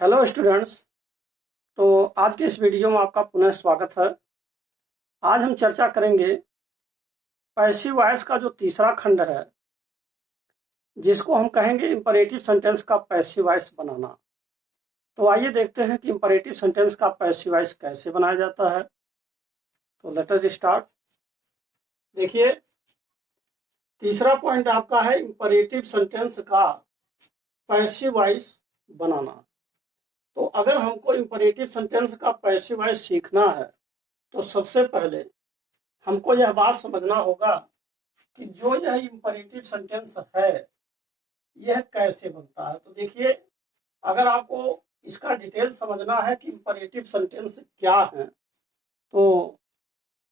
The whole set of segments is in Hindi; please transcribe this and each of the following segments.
Hello students. तो आज के इस वीडियो में आपका पुनः स्वागत है। आज हम चर्चा करेंगे पैसिव वॉइस का जो तीसरा खंड है, जिसको हम कहेंगे इंपरेटिव सेंटेंस का पैसिव वॉइस बनाना। तो आइए देखते हैं कि इंपरेटिव सेंटेंस का पैसिव वॉइस कैसे बनाया जाता है। तो लेट अस स्टार्ट। देखिए, तीसरा पॉइंट आपका है इंपरेटिव सेंटेंस का पैसिव वॉइस बनाना। तो अगर हमको इंपरेटिव सेंटेंस का पैसिव वॉइस सीखना है तो सबसे पहले हमको यह बात समझना होगा कि जो यह इंपरेटिव सेंटेंस है यह कैसे बनता है। तो देखिए, अगर आपको इसका डिटेल समझना है कि इंपरेटिव सेंटेंस क्या है, तो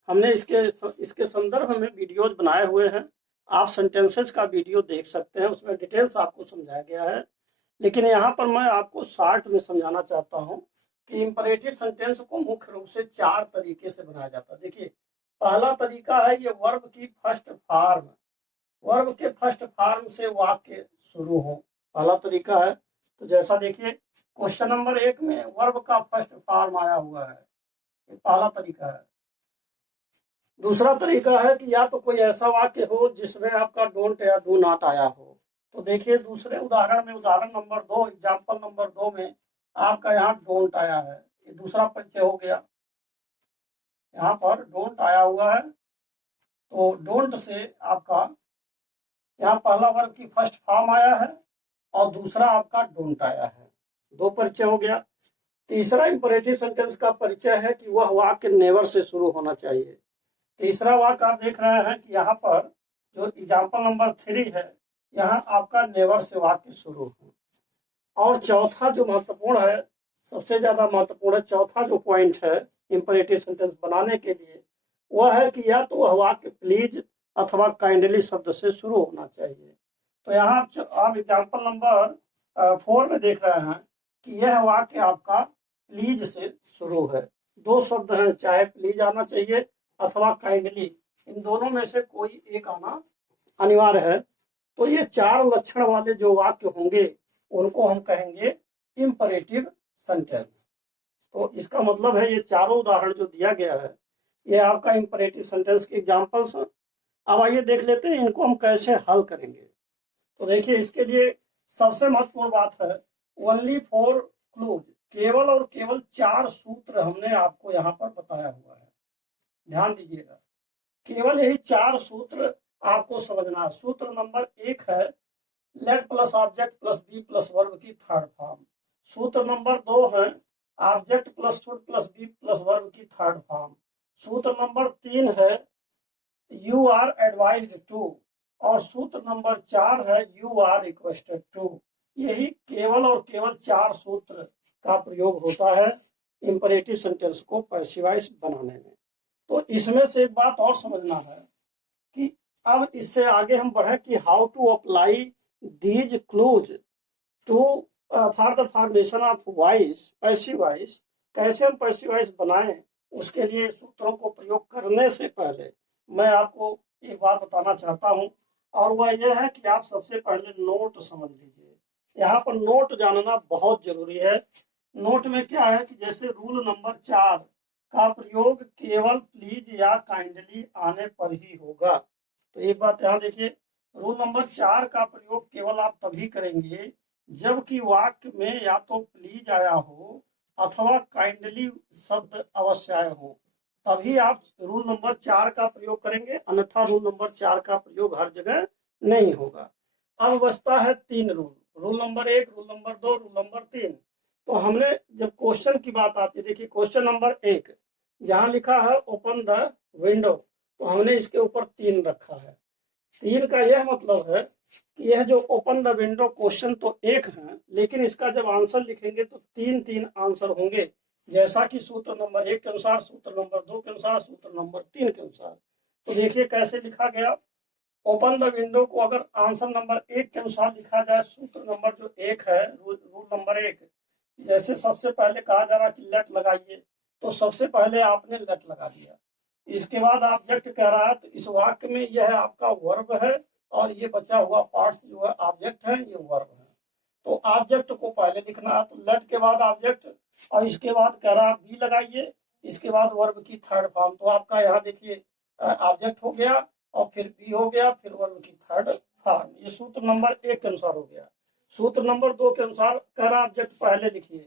हमने इसके संदर्भ में वीडियोज बनाए हुए हैं। आप सेंटेंसेस का वीडियो देख सकते हैं, उसमें डिटेल्स आपको समझाया गया है। लेकिन यहाँ पर मैं आपको शॉर्ट में समझाना चाहता हूँ कि इंपरेटिव सेंटेंस को मुख्य रूप से 4 तरीके से बनाया जाता है। देखिए, पहला तरीका है ये वर्ब की फर्स्ट फॉर्म, वर्ब के फर्स्ट फॉर्म से वाक्य शुरू हो, पहला तरीका है। तो जैसा देखिए, क्वेश्चन नंबर 1 में वर्ब का फर्स्ट फॉर्म आया हुआ है, ये पहला तरीका है। दूसरा तरीका है कि या तो कोई ऐसा वाक्य हो जिसमें आपका डोंट या डू नॉट आया हो। तो देखिए, दूसरे उदाहरण में, उदाहरण नंबर 2, एग्जाम्पल नंबर 2 में आपका यहाँ डोंट आया है, ये दूसरा परिचय हो गया। यहाँ पर डोंट आया हुआ है, तो डोंट से आपका यहाँ पहला वर्ब की फर्स्ट फॉर्म आया है और दूसरा आपका डोंट आया है, 2 परिचय हो गया। तीसरा इंपरेटिव सेंटेंस का परिचय है कि वह वाक्य नेवर से शुरू होना चाहिए। तीसरा वाक्य आप देख रहे हैं कि यहाँ पर जो एग्जाम्पल नंबर 3 है, यहाँ आपका नेवर से वाक्य शुरू है। और चौथा जो महत्वपूर्ण है, सबसे ज्यादा महत्वपूर्ण है, चौथा जो पॉइंट है इंपरेटिव सेंटेंस बनाने के लिए, वह है कि या तो वह वाक्य प्लीज अथवा काइंडली शब्द से शुरू होना चाहिए। तो यहाँ आप एग्जाम्पल नंबर 4 में देख रहे हैं कि यह वाक्य आपका प्लीज से शुरू है। 2 शब्द हैं, चाहे प्लीज आना चाहिए अथवा काइंडली, इन दोनों में से कोई एक आना अनिवार्य है। तो ये 4 लक्षण वाले जो वाक्य होंगे उनको हम कहेंगे इंपरेटिव सेंटेंस। तो इसका मतलब है ये चारों उदाहरण जो दिया गया है ये आपका इंपरेटिव सेंटेंस के एग्जाम्पल्स हैं। अब आइए देख लेते हैं इनको हम कैसे हल करेंगे। तो देखिए, इसके लिए सबसे महत्वपूर्ण बात है ओनली 4 क्लूज, केवल और केवल 4 सूत्र हमने आपको यहाँ पर बताया हुआ है, ध्यान दीजिएगा। केवल यही 4 सूत्र आपको समझना है। सूत्र नंबर 1 है let plus object plus be plus verb की थर्ड फॉर्म। सूत्र नंबर 2 है object plus should plus be plus verb की थर्ड फॉर्म। सूत्र नंबर 3 है यू आर एडवाइज्ड टू। और सूत्र नंबर 4 है यू आर रिक्वेस्टेड टू। यही केवल और केवल 4 सूत्र का प्रयोग होता है इंपरेटिव सेंटेंस को पैसिवाइज बनाने में। तो इसमें से एक बात और समझना है कि अब इससे आगे हम बढ़े कि how to apply these clues to for the formation of voice, passive voice. कैसे हम पैसिव वॉइस बनाएं, उसके लिए सूत्रों को प्रयोग करने से पहले मैं आपको एक बात बताना चाहता हूं, और वह यह है कि आप सबसे पहले नोट समझ लीजिए। यहाँ पर नोट जानना बहुत जरूरी है। नोट में क्या है कि जैसे रूल नंबर 4 का प्रयोग केवल प्लीज या काइंडली आने पर ही होगा। तो एक बात यहाँ देखिए, रूल नंबर 4 का प्रयोग केवल आप तभी करेंगे जबकि वाक्य में या तो प्लीज आया हो अथवा काइंडली शब्द अवश्य आया हो, तभी आप रूल नंबर 4 का प्रयोग करेंगे, अन्यथा रूल नंबर 4 का प्रयोग हर जगह नहीं होगा। अब बचता है 3 rule, rule number 1, rule number 2, rule number 3। तो हमने जब क्वेश्चन की बात आती है, देखिए क्वेश्चन नंबर 1 जहां लिखा है ओपन द विंडो, तो हमने इसके ऊपर 3 रखा है। 3 का यह मतलब है कि यह जो ओपन द विंडो क्वेश्चन तो 1 है, लेकिन इसका जब आंसर लिखेंगे तो 3 आंसर होंगे, जैसा कि सूत्र नंबर 1 के अनुसार, सूत्र नंबर 2 के अनुसार, सूत्र नंबर 3 के अनुसार। तो देखिए कैसे लिखा गया। ओपन द विंडो को अगर आंसर नंबर 1 के अनुसार लिखा जाए, सूत्र नंबर जो 1 है, रूल नंबर 1, जैसे सबसे पहले कहा जा रहा कि लेट लगाइए, तो सबसे पहले आपने लेट लगा दिया। इसके बाद ऑब्जेक्ट कह रहा है, तो इस वाक्य में यह आपका वर्ब है और ये बचा हुआ पार्ट्स जो है ऑब्जेक्ट है, ये वर्ब है। तो ऑब्जेक्ट को पहले लिखना है, तो लेट के बाद ऑब्जेक्ट और इसके बाद कह रहा बी लगाइए, इसके बाद वर्ब की थर्ड फॉर्म। तो आपका यहाँ देखिए ऑब्जेक्ट हो गया और फिर बी हो गया, फिर वर्ब की थर्ड फॉर्म। ये सूत्र नंबर 1 के अनुसार हो गया। सूत्र नंबर 2 के अनुसार कह रहा ऑब्जेक्ट पहले लिखिए,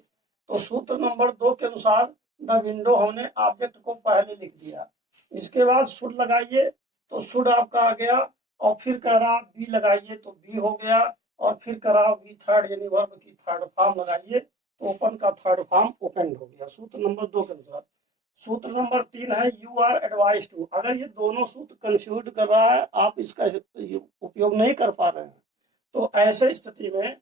तो सूत्र नंबर 2 के अनुसार द विंडो हमने ऑब्जेक्ट को पहले लिख दिया। इसके बाद शुड लगाइए, तो शुड आपका आ गया और फिर कह रहा बी लगाइए, तो बी हो गया और फिर कह रहा बी थर्ड यानी वर्ब की थर्ड फॉर्म लगाइए, तो ओपन का थर्ड फॉर्म ओपन हो गया सूत्र नंबर 2 के अनुसार। सूत्र नंबर 3 है यू आर एडवाइज टू। अगर ये दोनों सूत्र कंफ्यूज कर रहा है, आप इसका उपयोग नहीं कर पा रहे हैं, तो ऐसे स्थिति में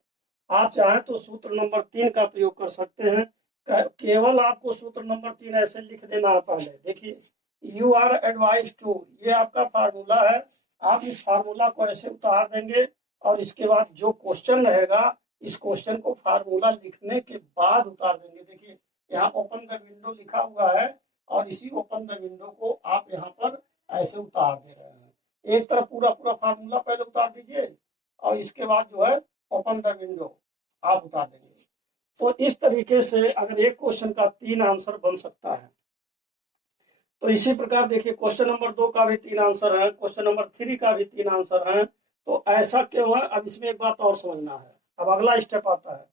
आप चाहें तो सूत्र नंबर 3 का प्रयोग कर सकते हैं। केवल आपको सूत्र नंबर 3 ऐसे लिख देना है। पहले देखिए यू आर एडवाइज टू, ये आपका फार्मूला है। आप इस फार्मूला को ऐसे उतार देंगे और इसके बाद जो क्वेश्चन रहेगा, इस क्वेश्चन को फार्मूला लिखने के बाद उतार देंगे। देखिए यहाँ ओपन द विंडो लिखा हुआ है और इसी ओपन द विंडो को आप यहाँ पर ऐसे उतार दे रहे हैं। एक तरफ पूरा पूरा फार्मूला पहले उतार दीजिए और इसके बाद जो है ओपन द विंडो आप उतार देंगे। तो इस तरीके से अगर एक क्वेश्चन का 3 आंसर बन सकता है, तो इसी प्रकार देखिए क्वेश्चन नंबर 2 का भी 3 आंसर है, क्वेश्चन नंबर 3 का भी 3 आंसर है। तो ऐसा क्यों है, अब इसमें एक बात और समझना है। अब अगला स्टेप आता है,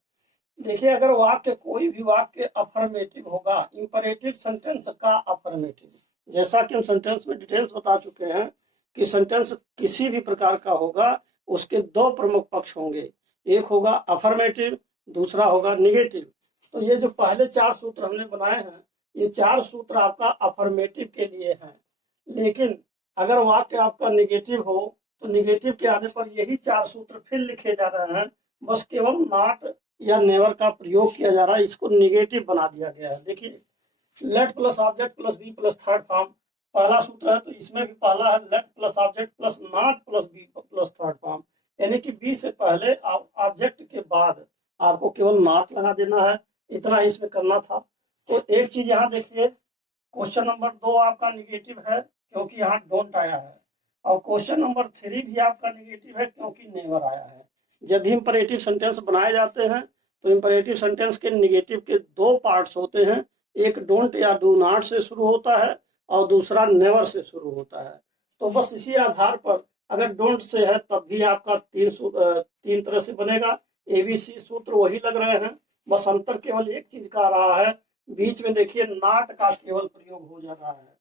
देखिए अगर वाक्य कोई भी वाक्य अफर्मेटिव होगा, इंपरेटिव सेंटेंस का अफर्मेटिव, जैसा कि हम सेंटेंस में डिटेल्स बता चुके हैं कि सेंटेंस किसी भी प्रकार का होगा, उसके 2 प्रमुख पक्ष होंगे, एक होगा अफर्मेटिव, दूसरा होगा निगेटिव। तो ये जो पहले 4 सूत्र हमने बनाए हैं, ये 4 सूत्र आपका अफर्मेटिव के लिए हैं। लेकिन अगर वाक्य आपका निगेटिव हो, तो निगेटिव के आधार पर यही 4 सूत्र फिर लिखे जा रहे हैं, बस केवल नॉट या नेवर का प्रयोग किया जा रहा है, इसको निगेटिव बना दिया गया है। देखिए let plus object plus be plus third form पहला सूत्र है, तो इसमें भी पहला है let plus object plus not plus be plus third form, यानी कि बी से पहले ऑब्जेक्ट के बाद आपको केवल नॉट लगा देना है। इतना ही इसमें करना था। तो एक चीज यहाँ देखिए, क्वेश्चन नंबर 2 आपका निगेटिव है क्योंकि यहाँ डोंट आया है, और क्वेश्चन नंबर 3 भी आपका निगेटिव है क्योंकि नेवर आया है। जब भी इंपरेटिव सेंटेंस बनाए जाते हैं, तो इंपरेटिव सेंटेंस के निगेटिव के 2 पार्ट्स होते हैं, एक डोंट या डू नॉट से शुरू होता है और दूसरा नेवर से शुरू होता है। तो बस इसी आधार पर अगर डोंट से है तब भी आपका 3 तरह से बनेगा, ABC सूत्र वही लग रहे हैं, बस अंतर केवल एक चीज का आ रहा है, बीच में देखिए नॉट का केवल प्रयोग हो जा रहा है,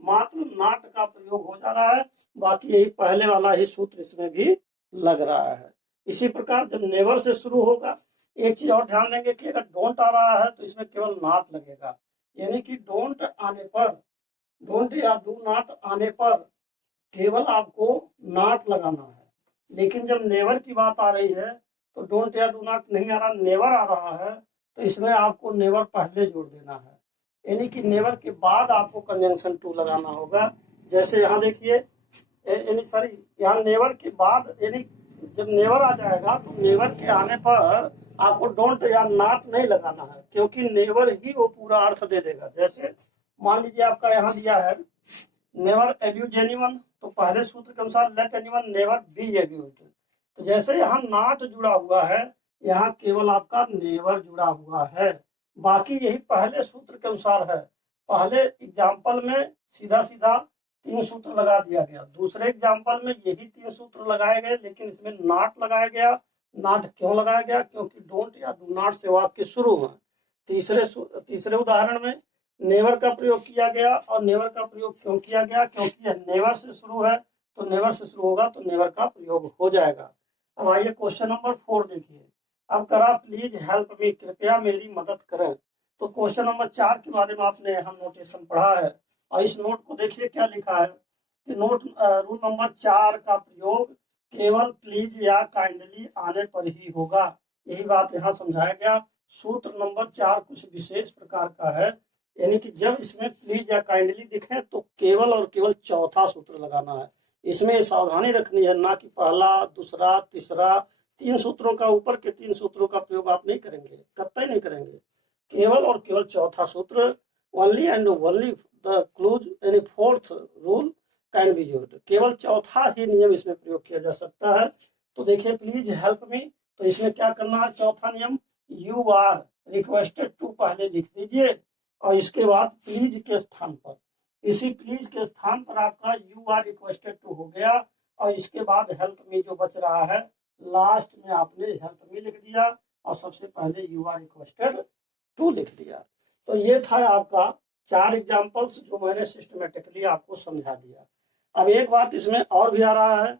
मात्र नॉट का प्रयोग हो जा रहा है, बाकी यही पहले वाला ही सूत्र इसमें भी लग रहा है। इसी प्रकार जब नेवर से शुरू होगा, एक चीज और ध्यान देंगे कि अगर डोंट आ रहा है तो इसमें केवल नॉट लगेगा, यानी कि डोंट आने पर, डोंट या डू नॉट आने पर केवल आपको नॉट लगाना है। लेकिन जब नेवर की बात आ रही है तो डोंट या डू नॉट नहीं आ रहा, नेवर आ रहा है, तो इसमें आपको नेवर पहले जोड़ देना है, यानी कि नेवर के बाद आपको कंजंक्शन टू लगाना होगा। जैसे यहाँ देखिए, यानी सॉरी यहाँ नेवर के बाद, यानी जब नेवर आ जाएगा तो नेवर के आने पर आपको डोंट या नॉट नहीं लगाना है, क्योंकि नेवर ही वो पूरा अर्थ दे देगा। जैसे मान लीजिए आपका यहाँ दिया है नेवर एब्यूज एनीवन, तो पहले सूत्र के अनुसार लेट एनीवन नेवर बी एब्यूज्ड। तो जैसे यहाँ नॉट जुड़ा हुआ है, यहाँ केवल आपका नेवर जुड़ा हुआ है, बाकी यही पहले सूत्र के अनुसार है। पहले एग्जाम्पल में सीधा सीधा 3 सूत्र लगा दिया गया, दूसरे एग्जाम्पल में यही 3 सूत्र लगाए गए, लेकिन इसमें नॉट लगाया गया। नॉट क्यों लगाया गया, क्योंकि डोंट या डू नॉट से वाक्य शुरू है। तीसरे उदाहरण में नेवर का प्रयोग किया गया, और नेवर का प्रयोग क्यों किया गया, क्योंकि यह नेवर से शुरू है, तो नेवर से शुरू होगा तो नेवर का प्रयोग हो जाएगा। अब आइए क्वेश्चन नंबर 4 देखिए। अब करा प्लीज हेल्प मी, कृपया मेरी मदद करें। तो क्वेश्चन नंबर 4 के बारे में आपने यहाँ नोटेशन पढ़ा है, और इस नोट को देखिए क्या लिखा है कि रूल नंबर 4 का प्रयोग केवल प्लीज या काइंडली आने पर ही होगा, यही बात यहाँ समझाया गया। सूत्र नंबर 4 कुछ विशेष प्रकार का है, यानी कि जब इसमें प्लीज या काइंडली दिखे तो केवल और केवल चौथा सूत्र लगाना है। इसमें सावधानी रखनी है, ना कि पहला, दूसरा, तीसरा, 3 सूत्रों का, ऊपर के 3 सूत्रों का प्रयोग आप नहीं करेंगे, कतई नहीं करेंगे। केवल और केवल चौथा सूत्र, only and only the clues यानी 4th rule can be used, केवल चौथा ही नियम इसमें प्रयोग किया जा सकता है। तो देखिए प्लीज हेल्प मी, तो इसमें क्या करना है, चौथा नियम, यू आर रिक्वेस्टेड टू पहले लिख दीजिए और इसके बाद प्लीज के स्थान पर, इसी प्लीज के स्थान पर आपका यू आर रिक्वेस्टेड टू हो गया और इसके बाद हेल्प मी जो बच रहा है लास्ट में आपने हेल्प मी लिख दिया और सबसे पहले यू आर रिक्वेस्टेड टू लिख दिया। तो ये था आपका 4 एग्जाम्पल्स जो मैंने सिस्टमेटिकली आपको समझा दिया। अब एक बात इसमें और भी आ रहा है,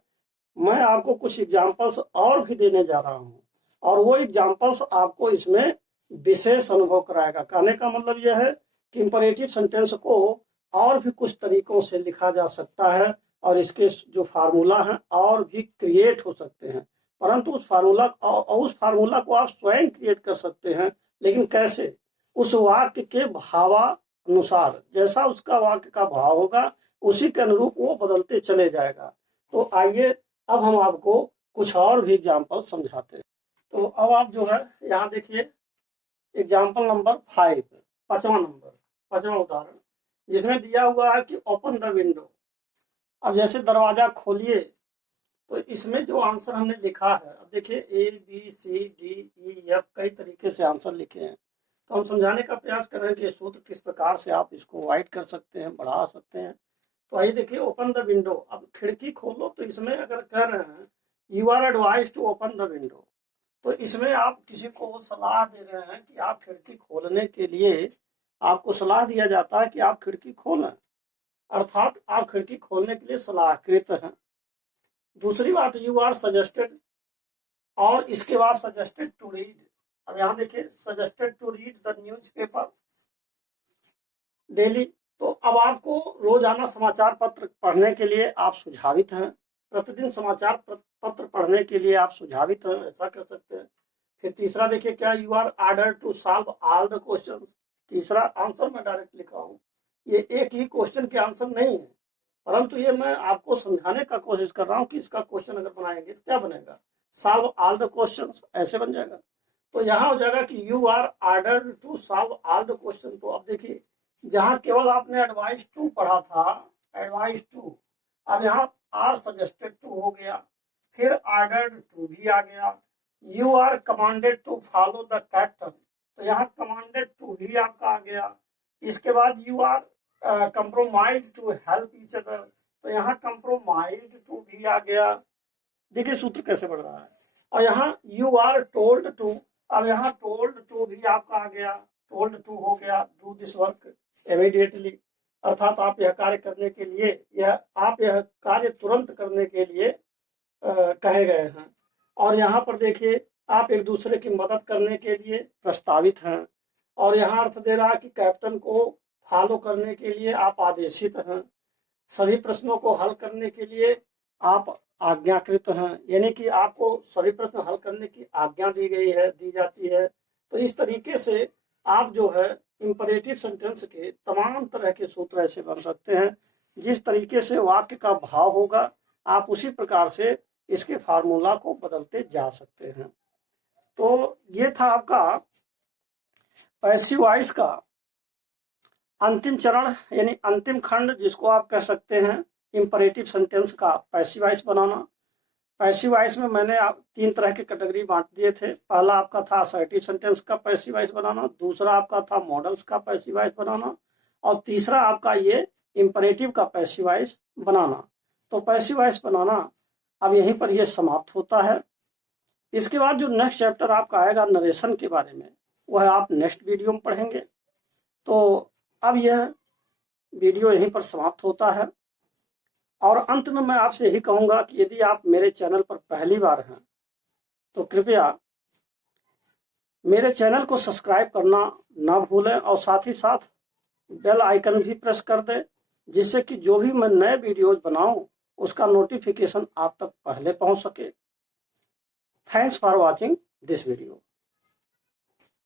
मैं आपको कुछ एग्जाम्पल्स और भी देने जा रहा हूँ और वो एग्जाम्पल्स आपको इसमें विशेष अनुभव कराएगा। कहने का मतलब यह है कि इंपरेटिव सेंटेंस को और भी कुछ तरीकों से लिखा जा सकता है और इसके जो फार्मूला हैं और भी क्रिएट हो सकते हैं, परंतु उस फार्मूला को आप स्वयं क्रिएट कर सकते हैं। लेकिन कैसे, उस वाक्य के भावानुसार, जैसा उसका वाक्य का भाव होगा उसी के अनुरूप वो बदलते चले जाएगा। तो आइए अब हम आपको कुछ और भी एग्जाम्पल समझाते हैं। तो अब आप जो है यहाँ देखिए एग्जाम्पल नंबर 5, पांचवा उदाहरण, जिसमें दिया हुआ है कि ओपन द विंडो। अब जैसे दरवाजा खोलिए, तो इसमें जो आंसर हमने लिखा है, अब देखिए ABCDEF कई तरीके से आंसर लिखे हैं। तो हम समझाने का प्रयास कर रहे हैं कि सूत्र किस प्रकार से आप इसको वाइड कर सकते हैं, बढ़ा सकते हैं। तो आइए देखिए ओपन द विंडो, अब खिड़की खोलो, तो इसमें अगर कह रहे हैं you are advise to open the window, तो इसमें आप किसी को सलाह दे रहे हैं कि आप खिड़की खोलने के लिए, आपको सलाह दिया जाता है कि आप खिड़की खोलें, अर्थात आप खिड़की खोलने के लिए सलाहकृत हैं। दूसरी बात, यू आर सजेस्टेड, और इसके बाद सजेस्टेड टू रीड। अब यहाँ देखिए suggested to read the newspaper daily, तो अब आपको रोजाना समाचार पत्र पढ़ने के लिए आप सुझावित हैं, प्रतिदिन समाचार पत्र पढ़ने के लिए आप सुझावित हैं, ऐसा कर सकते हैं। फिर तीसरा देखिए क्या, you are order to solve all the questions. तीसरा आंसर मैं डायरेक्ट लिखा हूँ, ये एक ही क्वेश्चन के आंसर नहीं है, परंतु ये मैं आपको समझाने का कोशिश कर रहा हूँ कि इसका क्वेश्चन अगर बनाएंगे तो क्या बनेगा, सॉल्व ऑल द क्वेश्चंस, ऐसे बन जाएगा। तो यहाँ हो जाएगा कि you are order to solve all the question. तो अब देखिए जहाँ केवल आपने एडवाइस टू पढ़ा था, एडवाइस टू, अब यहाँ आर सजेस्टेड टू हो गया, फिर ऑर्डर्ड टू भी आ गया, you are commanded to follow the captain, तो यहाँ कमांडेड टू भी आपका आ गया। इसके बाद you are compromise to help each other, तो यहाँ कंप्रोमाइज टू भी आ गया। देखिए सूत्र कैसे बढ़ रहा है। और यहाँ यू आर टोल्ड टू, अब यहाँ टोल्ड टू भी आपका आ गया, टोल्ड टू हो गया, डू दिस वर्क इमीडिएटली, अर्थात आप यह कार्य करने के लिए, आप यह कार्य तुरंत करने के लिए कहे गए हैं। और यहाँ पर देखिए आप एक दूसरे की मदद करने के लिए प्रस्तावित हैं, और यहाँ अर्थ दे रहा है कि कैप्टन को फॉलो करने के लिए आप आदेशित हैं, सभी प्रश्नों को हल करने के लिए आप आज्ञाकृत हैं, यानी कि आपको सभी प्रश्न हल करने की आज्ञा दी जाती है। तो इस तरीके से आप जो है इंपरेटिव सेंटेंस के तमाम तरह के सूत्र ऐसे बन सकते हैं, जिस तरीके से वाक्य का भाव होगा आप उसी प्रकार से इसके फार्मूला को बदलते जा सकते हैं। तो ये था आपका पैसिव वॉइस का अंतिम चरण, यानी अंतिम खंड, जिसको आप कह सकते हैं इंपरेटिव सेंटेंस का पैसिव वॉइस बनाना। पैसिव वॉइस में मैंने 3 तरह के कैटेगरी बांट दिए थे। पहला आपका था असर्टिव सेंटेंस का पैसिव वॉइस बनाना, दूसरा आपका था मॉडल्स का पैसिव वॉइस बनाना, और तीसरा आपका ये इंपरेटिव का पैसिव वॉइस बनाना। तो पैसिव वॉइस बनाना अब यहीं पर यह समाप्त होता है। इसके बाद जो नेक्स्ट चैप्टर आपका आएगा नरेशन के बारे में, वह आप नेक्स्ट वीडियो में पढ़ेंगे। तो अब यह वीडियो यहीं पर समाप्त होता है, और अंत में मैं आपसे यही कहूंगा कि यदि आप मेरे चैनल पर पहली बार हैं तो कृपया मेरे चैनल को सब्सक्राइब करना ना भूलें, और साथ ही साथ बेल आइकन भी प्रेस कर दें, जिससे कि जो भी मैं नए वीडियोज बनाऊं उसका नोटिफिकेशन आप तक पहले पहुंच सके। Thanks for watching this video.